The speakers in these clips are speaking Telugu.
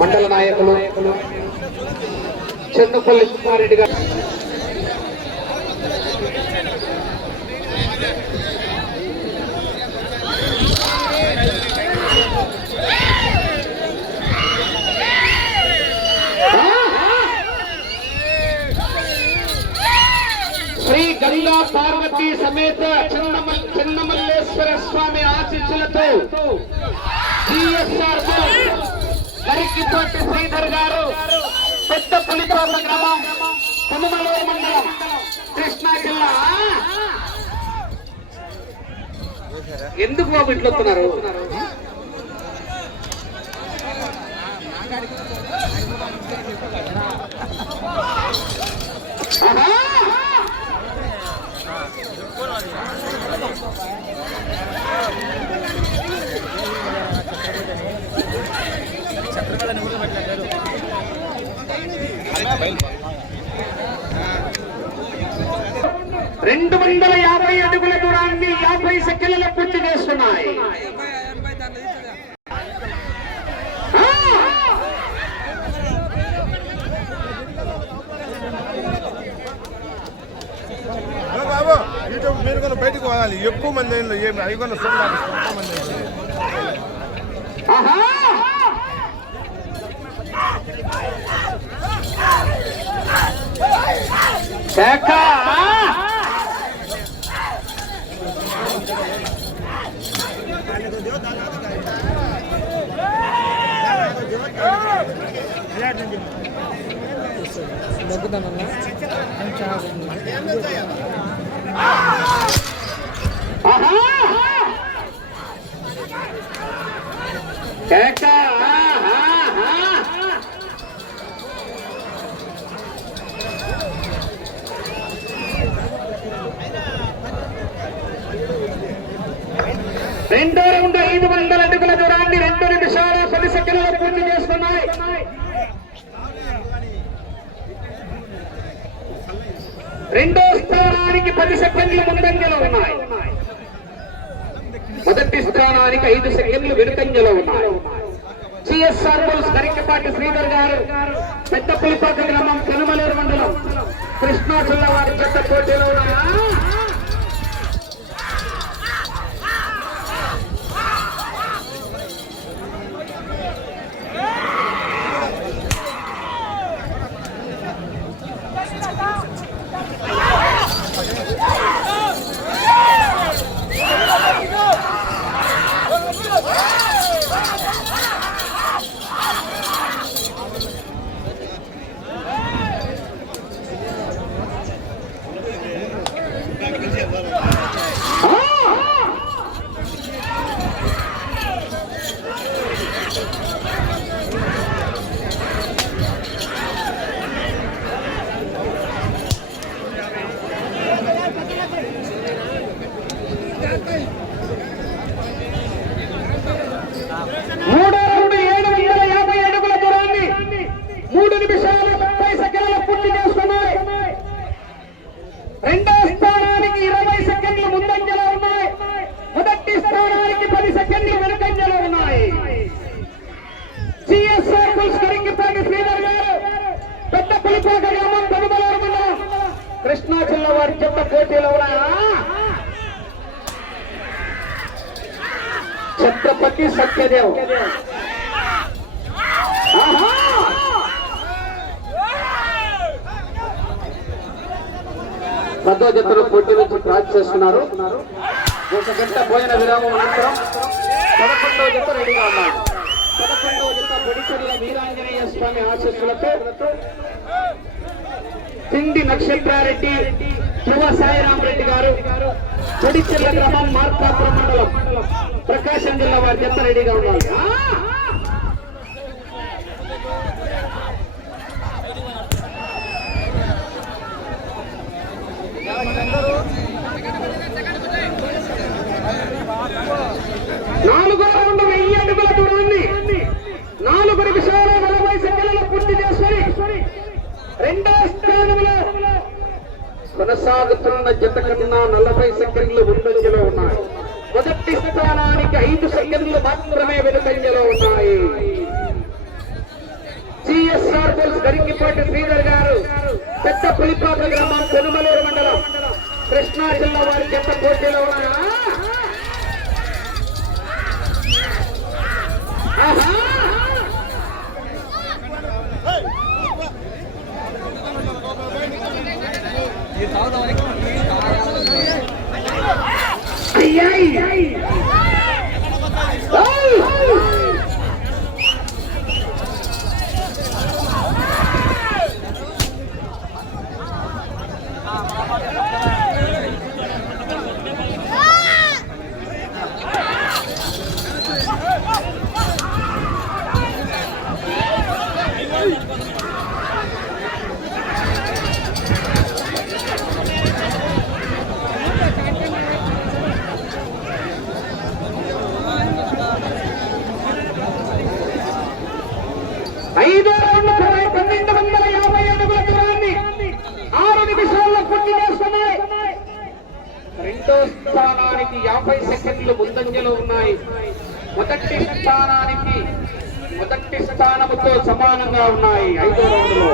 మండల నాయకులు చెన్నుపల్లి సుబ్బారెడ్డి గారు శ్రీ గంగా పార్వతి సమేత చిన్నమల్లేశ్వర స్వామి ఆశీస్సులతో సిఎస్ఆర్ గరికితోటి శ్రీధర్ గారు పెద్ద పులిపాప గ్రామం కొనుమలూరు మండలం కృష్ణా జిల్లా. ఎందుకు బాబు ఇట్లా వస్తున్నారు? రెండు 250 అడుగుల దూరాన్ని 50 సెకండ్లలో పూర్తి చేస్తున్నాయి. మీరు బయటకు పోవాలి. ఎక్కువ మంది అయిన రెండో రౌండ్ 500 అడుగుల దూరాన్ని 2 నిమిషాల 10 సెకండ్లలో పూర్తి చేస్తున్నాయి. రెండో స్థానానికి 10 సెకండ్లు ముందంజలో ఉన్నాయి. మొదటి స్థానానికి 5 సెకండ్లు వెనుకంజలో ఉన్నాయి. సిఎస్ఆర్ బుల్స్ గరికపాటి శ్రీధర్ గారు పెద్ద పులిపాక గ్రామం కొనుమలూరు మండలం కృష్ణా జిల్లా వారి చెత్త పోటీలో ఉన్నాయా? రెండో స్థానానికి 20 సెకండ్లు ముందంజలో ఉన్నాయి. మొదటి స్థానానికి 10 సెకండ్లు వెనుకంజలో ఉన్నాయి. సిఎస్ఆర్ బుల్స్ గరికపాటి శ్రీధర్ గారు పెద్ద పులిపాక గ్రామం కొనుమలూరు మండలం కృష్ణా జిల్లా వారి చెత్త పోటీలో ఉన్నాయా? ఛత్రపతి సత్యదేవ్ పదో జతలు పోటీ నుంచి క్రాస్ చేస్తున్నారు. 1 గంట భోజన విరామం అనంతరం 11వ జత రెడీగా ఉన్నారు. 11వ జత బొడిచెర్ల వీరాంజనేయ స్వామి ఆశీస్సులతో తిండి నక్షత్రారెడ్డి యువ సాయిరాం రెడ్డి గారు బొడిచెర్ల గ్రామం మార్కాపురం మండలం ప్రకాశం జిల్లా వారి జత రెడీగా ఉన్నారు. నాలుగో రౌండ్ 1000 అడుగుల దూరాన్ని 4 నిమిషాల 40 సెకండ్లలో పూర్తి చేసుకొని రెండో స్థానంలో కొనసాగుతున్న జత కన్నా 40 సెకండ్లు ముందంజలో ఉన్నాయి. మొదటి స్థానానికి 5 సెకండ్లు మాత్రమే వెనుకంజలో ఉన్నాయి. గరికిపాటి శ్రీధర్ గారు పెద్ద పులిపాక గ్రామం పెనుమలూరు మండలం కృష్ణా జిల్లా వారి జత పోటీలో ఉన్నాయా? రెండో స్థానానికి 50 సెకండ్లు ముందంజలో ఉన్నాయి. మొదటి స్థానముతో సమానంగా ఉన్నాయి 5వ రౌండ్లో.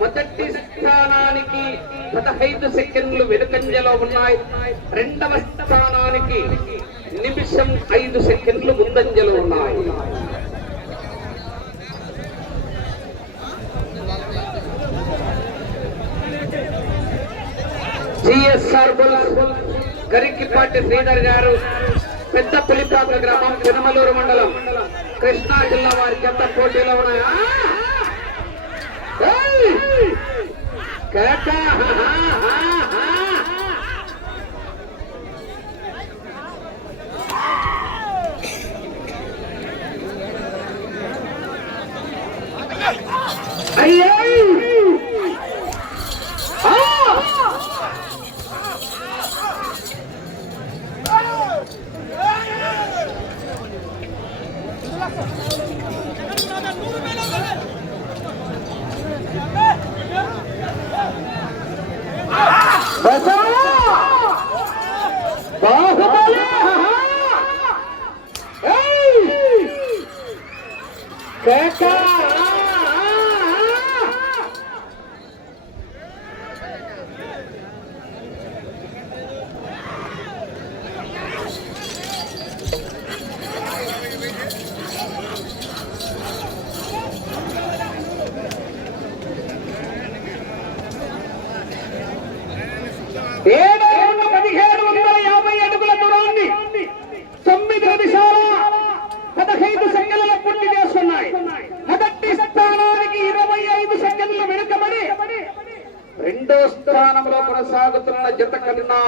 మొదటి స్థానానికి 15 సెకండ్లు వెనుకంజలో ఉన్నాయి. రెండవ స్థానానికి నిమిషం 5 సెకండ్లు ముందంజలో ఉన్నాయి. జిఎస్ఆర్ గరికిపాటి శ్రీధర్ గారు పెద్ద పులిపాక గ్రామం పెనుమలూరు మండలం కృష్ణా జిల్లా వారి జత పోటీలో ఉన్నాయా? రెండో స్థానంలో కొనసాగుతున్న జత కన్నా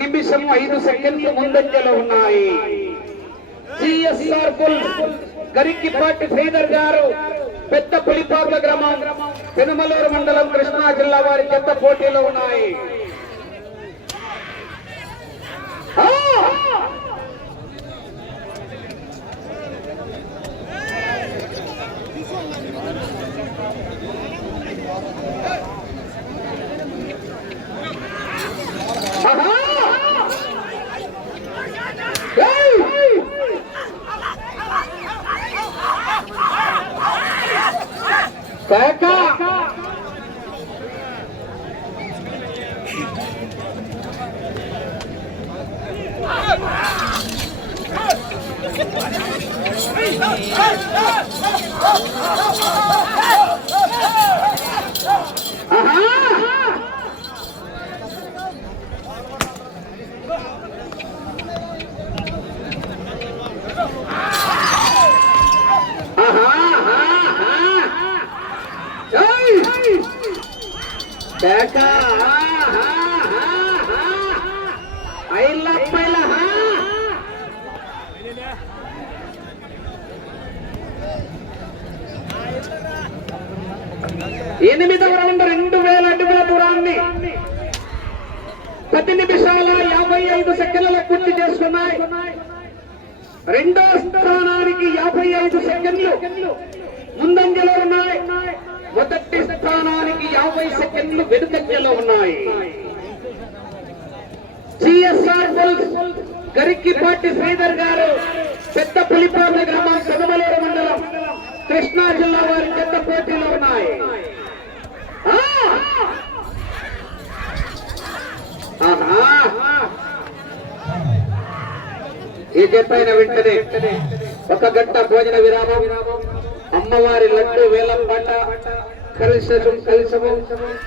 నిమిషం 5 సెకండ్లు ముందంజలో ఉన్నాయి. జిఎస్ఆర్ గరికిపాటి శ్రీధర్ గారు పెద్ద పులిపాక గ్రామం పెనుమలూరు మండలం కృష్ణా జిల్లా వారి జత పోటీలో ఉన్నాయి. ఎనిమిదవ రౌండ్ 2000 అడుగుల దూరాన్ని 10 నిమిషాల 55 సెకండ్లలో పూర్తి చేసుకున్నాయి. రెండవ స్థానానికి 55 సెకండ్లు ముందంజలో ఉన్నాయి. మొదటి స్థానానికి 50 సెకండ్లు వెనుకంజలో ఉన్నాయి. సిఎస్ఆర్ బుల్స్ గరిక్కిపాటి శ్రీధర్ గారు పెద్ద పులిపాక గ్రామం కనుమలూరు మండలం కృష్ణా జిల్లా వారి పెద్ద పోటీలో ఉన్నాయి. ఈ చెప్పైన వెంటనే 1 గంట భోజన విరామం, అమ్మవారి లడ్డు వేలం పాట, కలశము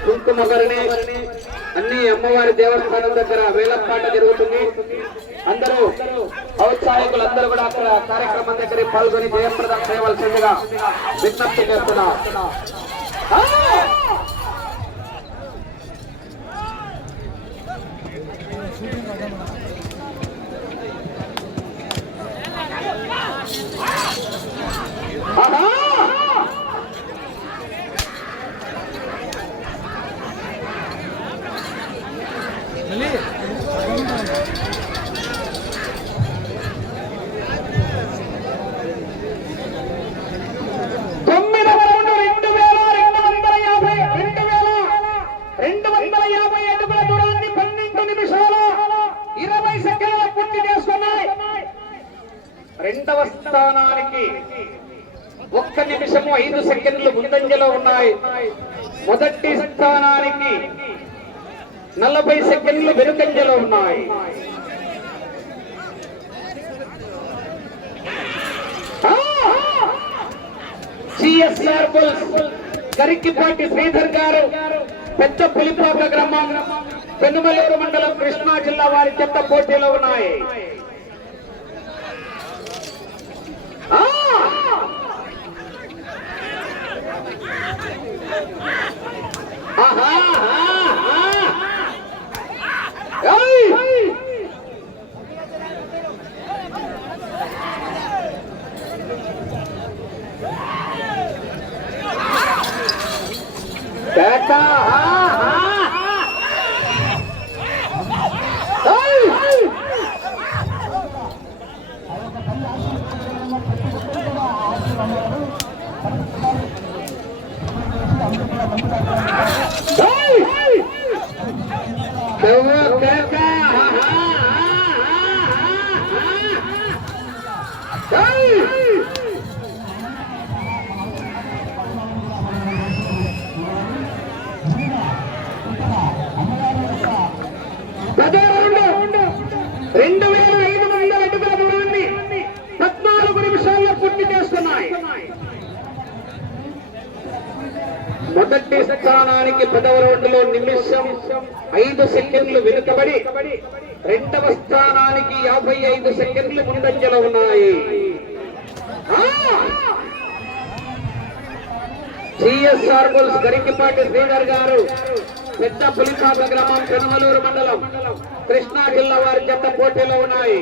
కుంకుమ భరణి అన్ని అమ్మవారి దేవస్థానం దగ్గర వేలం పాట జరుగుతుంది. అందరూ ఔత్సాహికులు అందరూ కూడా అక్కడ కార్యక్రమం దగ్గర పాల్గొని జయప్రదం చేయవలసిందిగా విజ్ఞప్తి చేస్తున్నారు. రెండవ స్థానానికి 1 నిమిషము 5 సెకండ్లు ముందంజలో ఉన్నాయి. మొదటి స్థానానికి 40 సెకండ్లు వెనుకంజలో ఉన్నాయి. సిఎస్ఆర్ బుల్స్ గరిక్కిపాటి శ్రీధర్ గారు పెద్ద పులిపాక గ్రామం పెనుమలూరు మండలం కృష్ణా జిల్లా వారి చెత్త పోటీలో ఉన్నాయి. మొదటి స్థానానికి 10వ రౌండ్లో నిమిషం 5 సెకండ్లు వెనుకబడి రెండవ స్థానానికి 55 సెకండ్లు ముందంజలో ఉన్నాయి. సిఎస్ఆర్ బుల్స్ గరిక్కిపాటి శ్రీధర్ గారు పెద్ద పులిపాక గ్రామం కనుమలూరు మండలం కృష్ణా జిల్లా వారి చెత్త పోటీలో ఉన్నాయి.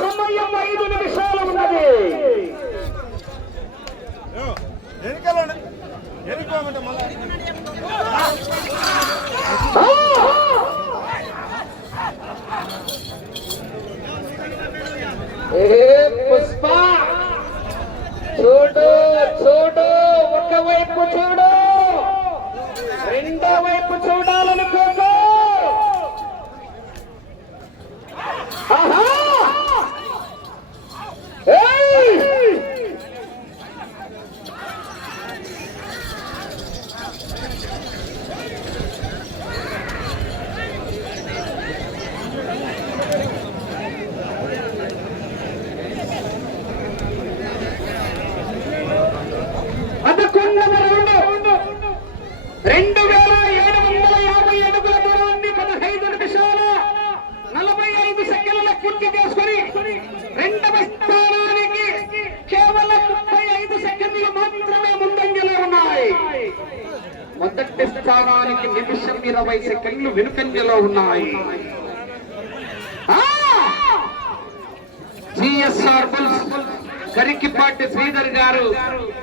సమయం 5 నిమిషాలు ఉన్నది. పుష్ప చూడు చూడు, ఒకవైపు చూడు. 2750 అడుగుల దూరాన్ని 15 నిమిషాల 45 సెకండ్ల పూర్తి చేసుకుని రెండవ స్థానానికి కేవలం 35 సెకండ్లు మాత్రమే ముందంజలో ఉన్నాయి. మొదటి స్థానానికి నిమిషం 20 సెకండ్లు వెనుకంజలో ఉన్నాయి. జిఎస్ఆర్ బుల్స్ గరికిపాటి శ్రీధర్ గారు,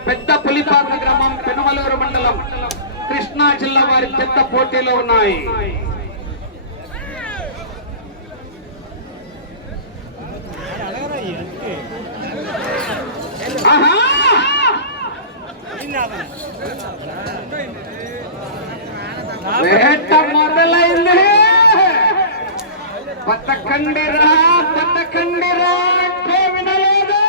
పెద్ద పులిపాక గ్రామం, పెనుమలూరు మండలం, కృష్ణా జిల్లా వారి పెద్ద పోటీలో ఉన్నాయి. వేట మొదలైంది. బతకండిరా బతకండిరా అంటే వినలేదు.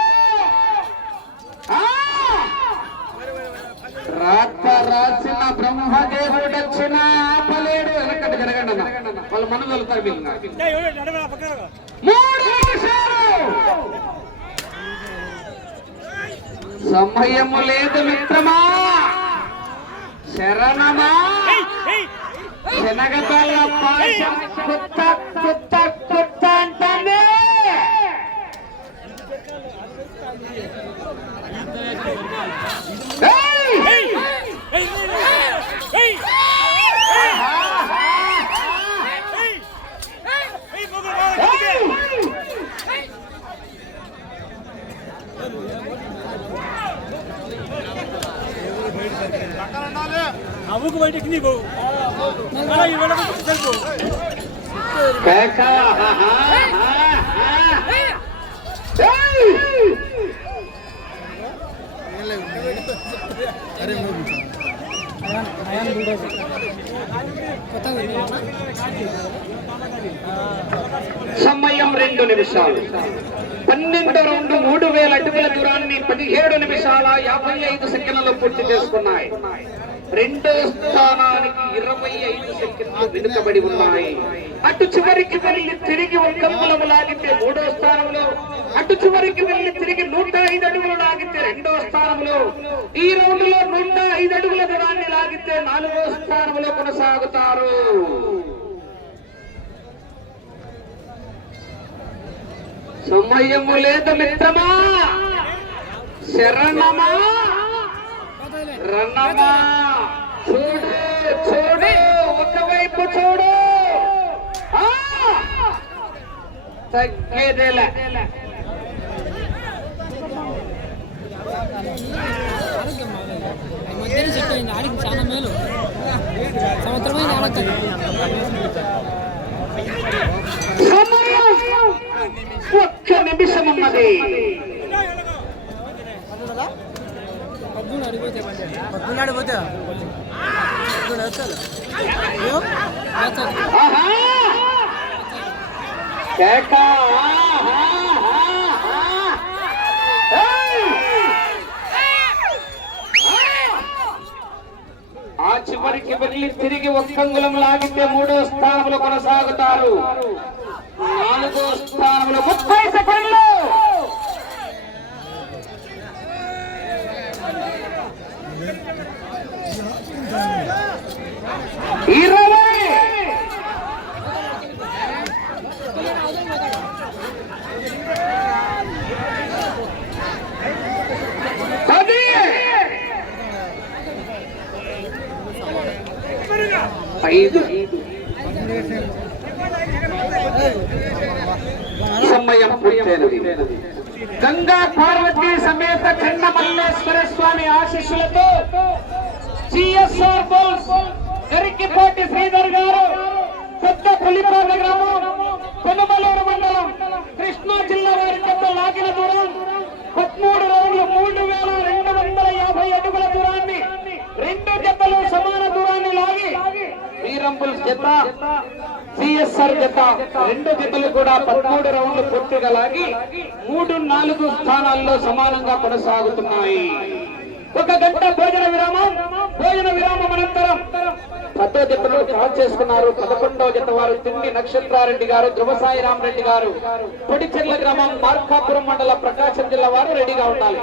రాత రాసిన బ్రహ్మదేవుడొచ్చిన ఆపలేడు. వెనకటి జరగండి అన్న, వాళ్ళు మనగలుగుతారు. 3 నిమిషాలు సమయము లేదు మిత్రమా. శరణమా శనగతల పాశ కొత్త కొత్త కొత్త అంటుంది. అవ్వకు బయటకి నీకు సమయం 2 నిమిషాలు. 12 రౌండ్ 3000 అడుగుల దూరాన్ని 17 నిమిషాల 55 సెకండ్లలో పూర్తి చేసుకున్నాయి. రెండో స్థానానికి 25 సెకండ్లు వెనుకబడి ఉన్నాయి. అటు చివరికి వెళ్లి తిరిగి 1 అంగుళం లాగితే 3వ స్థానంలో, అటు చివరికి వెళ్లి తిరిగి 105 అడుగులు లాగితే 2వ స్థానంలో, ఈ రౌండ్ లో 105 అడుగుల దూరాన్ని లాగితే 4వ స్థానంలో కొనసాగుతారు. సమయము లేదు మిత్రమా. శరణమా రణమా. చూడు చూడు ఒకవైపు చూడు. తగ్గేదేలా. చాలా మేలు సంవత్సరమైన ఒక్క నిమిషం ఉన్నది. ఆ చివరికి వెళ్ళి తిరిగి 1 అంగుళం లాగితే 3వ స్థానంలో కొనసాగుతారు. 4వ స్థానంలో 30 సెకండ్లు. సమయం పూర్తయినది. గంగా పార్వతీ సమేత చెన్న మల్లేశ్వర స్వామి ఆశీస్సులతో జిఎస్ఆర్ బుల్స్ గరికిపాటి శ్రీధర్ గారు, పెద్ద పులిపాక గ్రామం, పెనుమలూరు మండలం, కృష్ణా జిల్లా వారి పెద్ద లాగిన దూరం 13 రౌండ్లు 3250 అడుగుల దూరాన్ని 2 జతలు సమాన దూరాన్ని లాగి వీరంబుల్ జత, సిఎస్ఆర్ జత 2 జతలు కూడా 13 రౌండ్లు పూర్తిగా లాగి 3, 4 స్థానాల్లో సమానంగా కొనసాగుతున్నాయి. 1 గంట భోజన విరామం అనంతరం 10వ జతలు డ్రా చేసుకున్నారు. 11వ జత వారు తిండి నక్షత్రారెడ్డి గారు, ధ్రువసాయి రామరెడ్డి గారు, పొడిచెర్ల గ్రామం, మార్కాపురం మండల, ప్రకాశం జిల్లా వారు రెడీగా ఉండాలి.